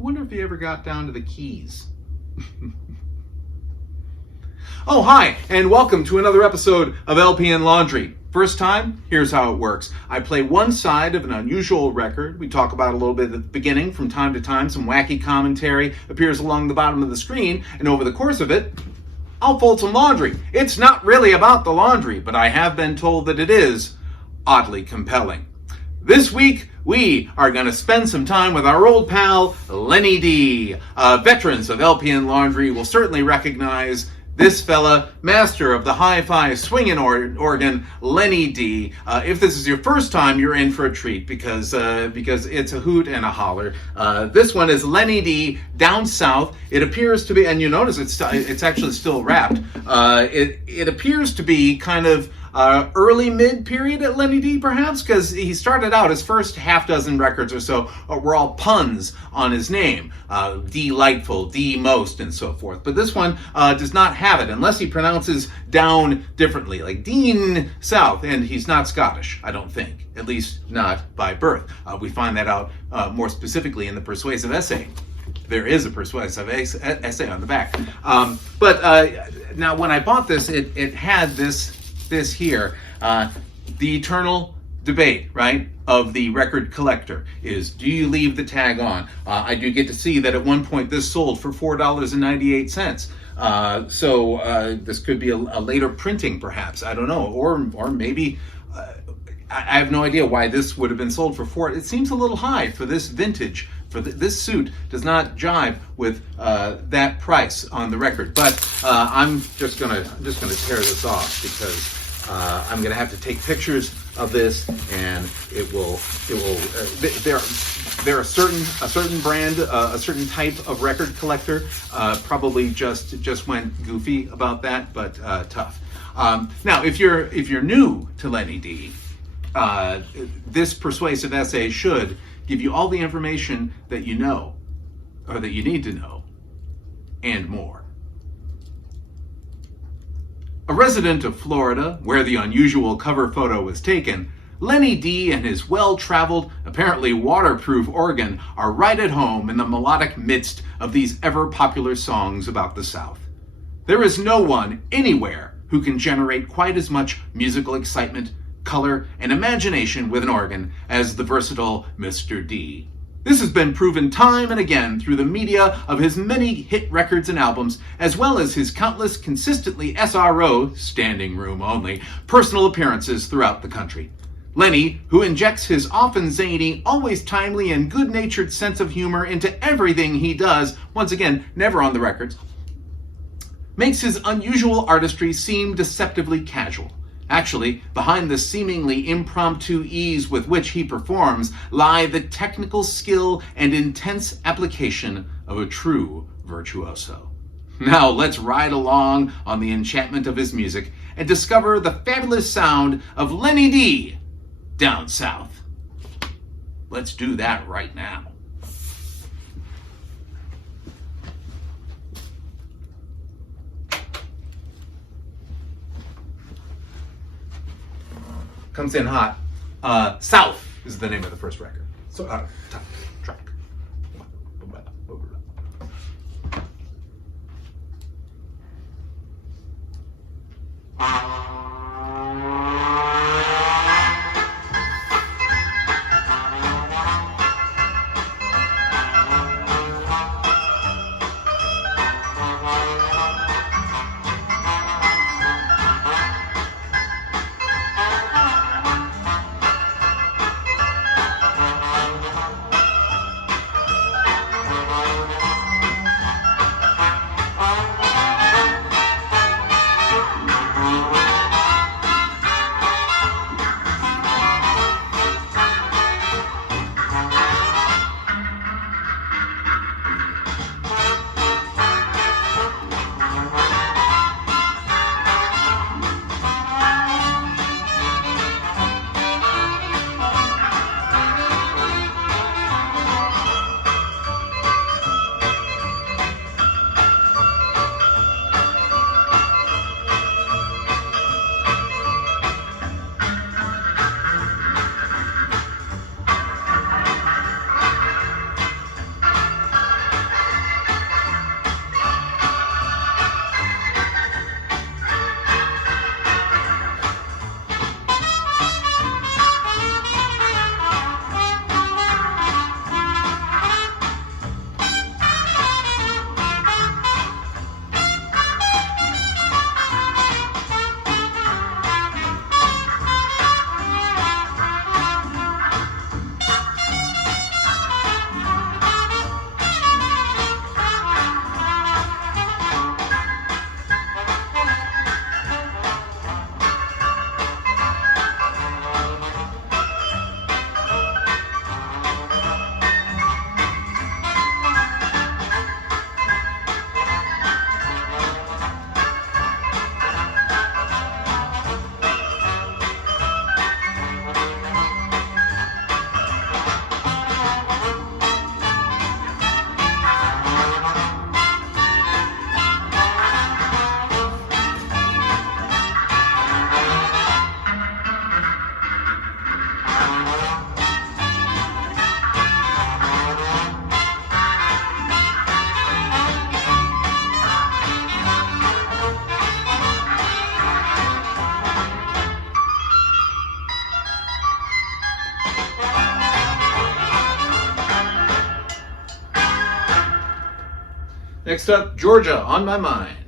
I wonder if he ever got down to the keys. Oh, hi, and welcome to another episode of LPN Laundry. First time, here's how it works. I play one side of an unusual record. We talk about a little bit at the beginning. From time to time, some wacky commentary appears along the bottom of the screen, and over the course of it, I'll fold some laundry. It's not really about the laundry, but I have been told that it is oddly compelling. This week, we are going to spend some time with our old pal, Lenny Dee. Veterans of LPN Laundry will certainly recognize this fella, master of the hi-fi swinging organ, Lenny Dee. If this is your first time, you're in for a treat because it's a hoot and a holler. This one is Lenny Dee, Down South. It appears to be, and you notice it's actually still wrapped. It appears to be kind of early mid-period at Lenny Dee, perhaps, because he started out, his first half dozen records or so were all puns on his name. Delightful, D-most, and so forth. But this one does not have it, unless he pronounces down differently, like Dean South, and he's not Scottish, I don't think, at least not by birth. We find that out more specifically in the persuasive essay. There is a persuasive essay on the back. But now when I bought this, it had this here, the eternal debate, right, of the record collector is, do you leave the tag on? I do get to see that at one point this sold for $4.98. So this could be a later printing, perhaps. I don't know, or maybe I have no idea why this would have been sold for $4. It seems a little high for this vintage. This suit does not jive with that price on the record. But I'm just gonna tear this off because I'm gonna have to take pictures of this, and it will. There are a certain brand, a certain type of record collector probably just went goofy about that, but tough. Now, if you're new to Lenny Dee, this persuasive essay should give you all the information that you know, or that you need to know, and more. A resident of Florida, where the unusual cover photo was taken, Lenny Dee and his well-traveled, apparently waterproof organ are right at home in the melodic midst of these ever-popular songs about the South. There is no one, anywhere, who can generate quite as much musical excitement, color, and imagination with an organ as the versatile Mr. Dee. This has been proven time and again through the media of his many hit records and albums, as well as his countless consistently SRO, standing room only, personal appearances throughout the country. Lenny, who injects his often zany, always timely and good-natured sense of humor into everything he does, once again, never on the records, makes his unusual artistry seem deceptively casual. Actually, behind the seemingly impromptu ease with which he performs lie the technical skill and intense application of a true virtuoso. Now let's ride along on the enchantment of his music and discover the fabulous sound of Lenny Dee, Down South. Let's do that right now. Comes in hot. South is the name of the first record. So, top track. Next up, Georgia, On My Mind.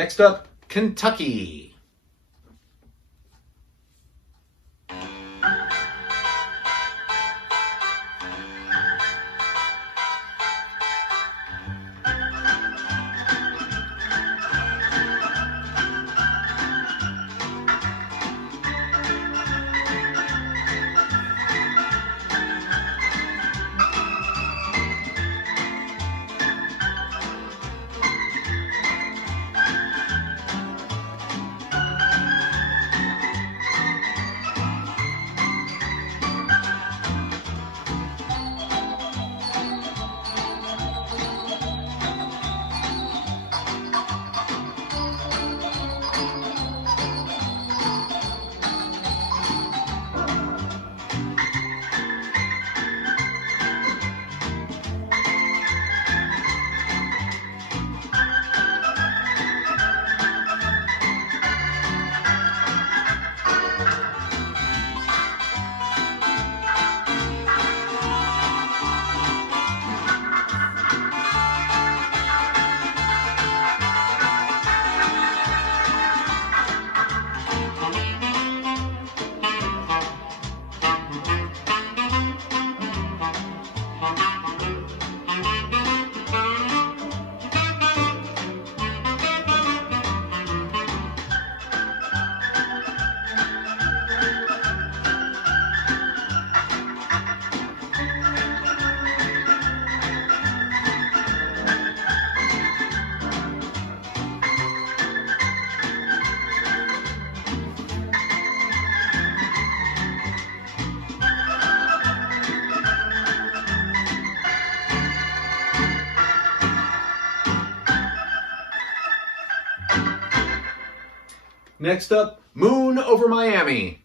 Next up, Kentucky. Next up, Moon Over Miami.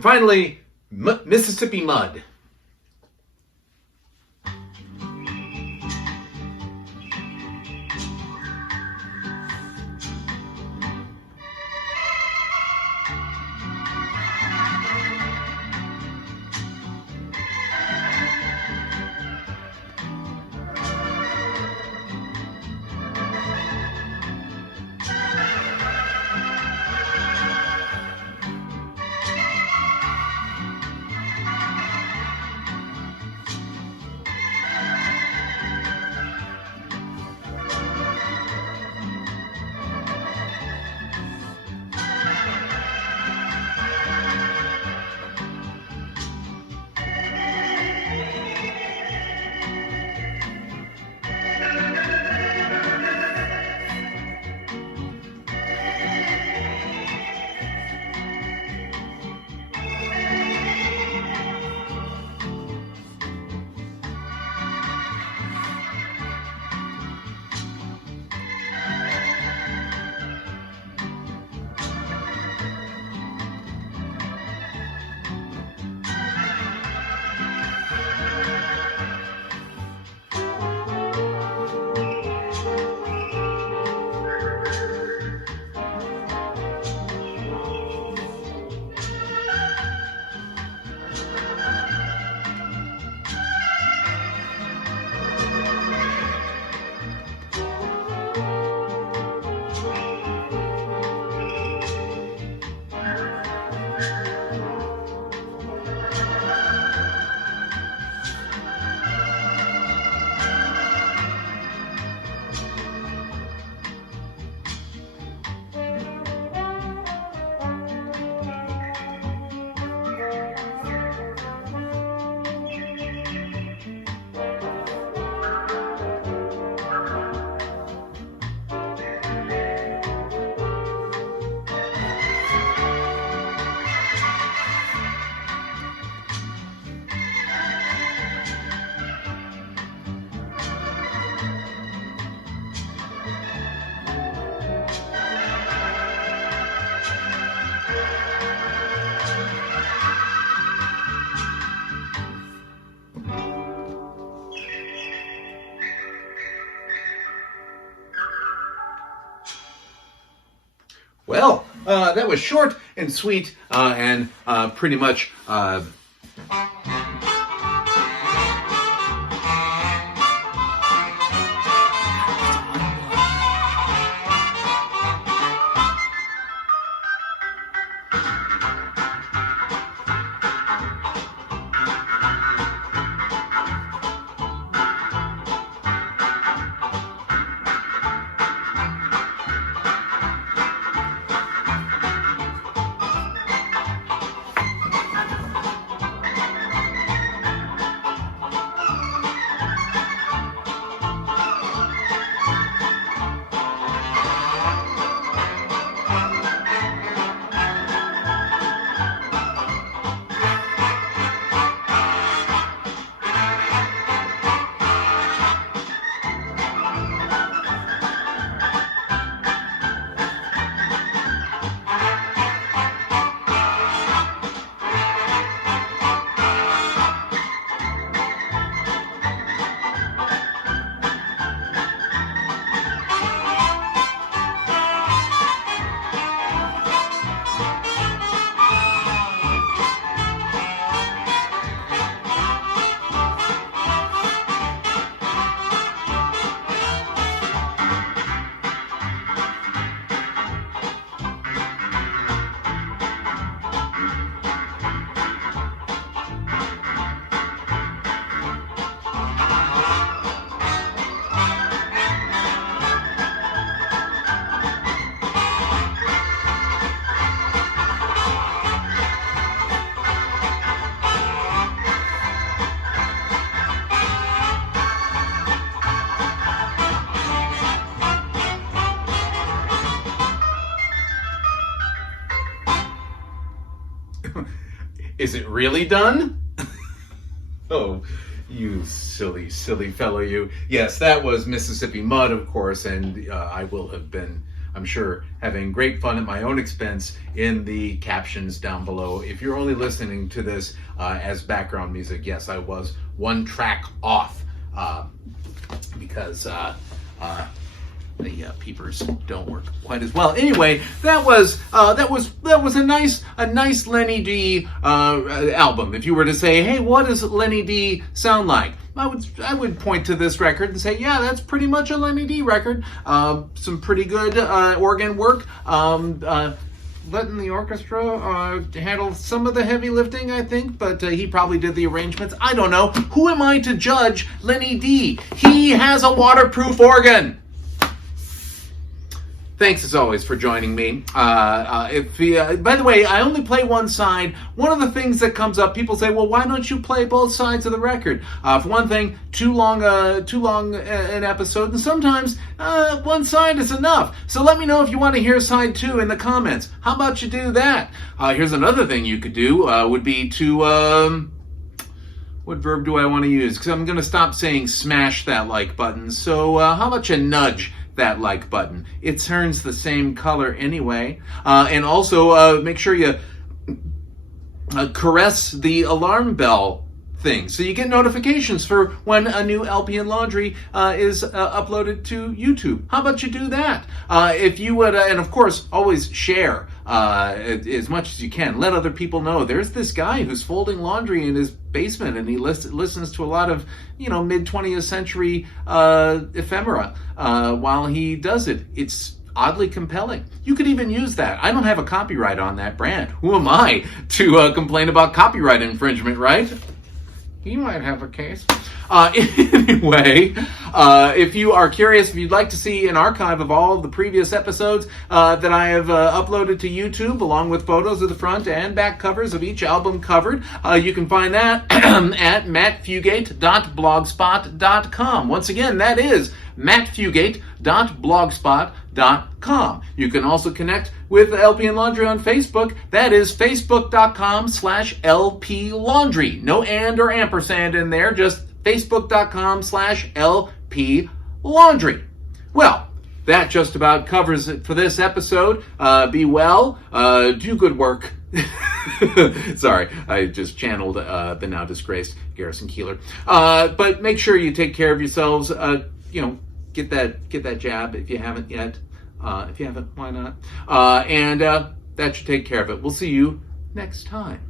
And finally, Mississippi Mud. Well, that was short and sweet and pretty much... Is it really done? Oh, you silly, silly fellow, you. Yes, that was Mississippi Mud, of course, and I will have been, I'm sure, having great fun at my own expense in the captions down below. If you're only listening to this as background music, yes, I was one track off because the peepers don't work quite as well. Anyway, that was a nice Lenny Dee album. If you were to say, hey, what does Lenny Dee sound like? I would point to this record and say, yeah, that's pretty much a Lenny Dee record. Some pretty good organ work. Letting the orchestra handle some of the heavy lifting, I think, but he probably did the arrangements. I don't know. Who am I to judge Lenny Dee? He has a waterproof organ. Thanks, as always, for joining me. By the way, I only play one side. One of the things that comes up, people say, well, why don't you play both sides of the record? For one thing, too long an episode, and sometimes one side is enough. So let me know if you want to hear side 2 in the comments. How about you do that? Here's another thing you could do, would be to... what verb do I want to use? Because I'm going to stop saying smash that like button. So how about you nudge that like button? It turns the same color anyway. And also make sure you caress the alarm bell thing so you get notifications for when a new LP and Laundry is uploaded to YouTube. How about you do that? If you would, and of course, always share as much as you can. Let other people know there's this guy who's folding laundry in his basement and he listens to a lot of, mid 20th century ephemera while he does it. It's oddly compelling. You could even use that. I don't have a copyright on that brand. Who am I to complain about copyright infringement, right? You might have a case. Anyway, if you are curious, if you'd like to see an archive of all the previous episodes that I have uploaded to YouTube, along with photos of the front and back covers of each album covered, you can find that at mattfugate.blogspot.com. Once again, that is mattfugate.blogspot.com. You can also connect with LP and Laundry on Facebook. That is facebook.com/LP Laundry. No and or ampersand in there, just facebook.com/LP Laundry. Well, that just about covers it for this episode. Be well, do good work. Sorry, I just channeled the now disgraced Garrison Keillor. But make sure you take care of yourselves. Get that jab if you haven't yet. If you haven't, why not? And that should take care of it. We'll see you next time.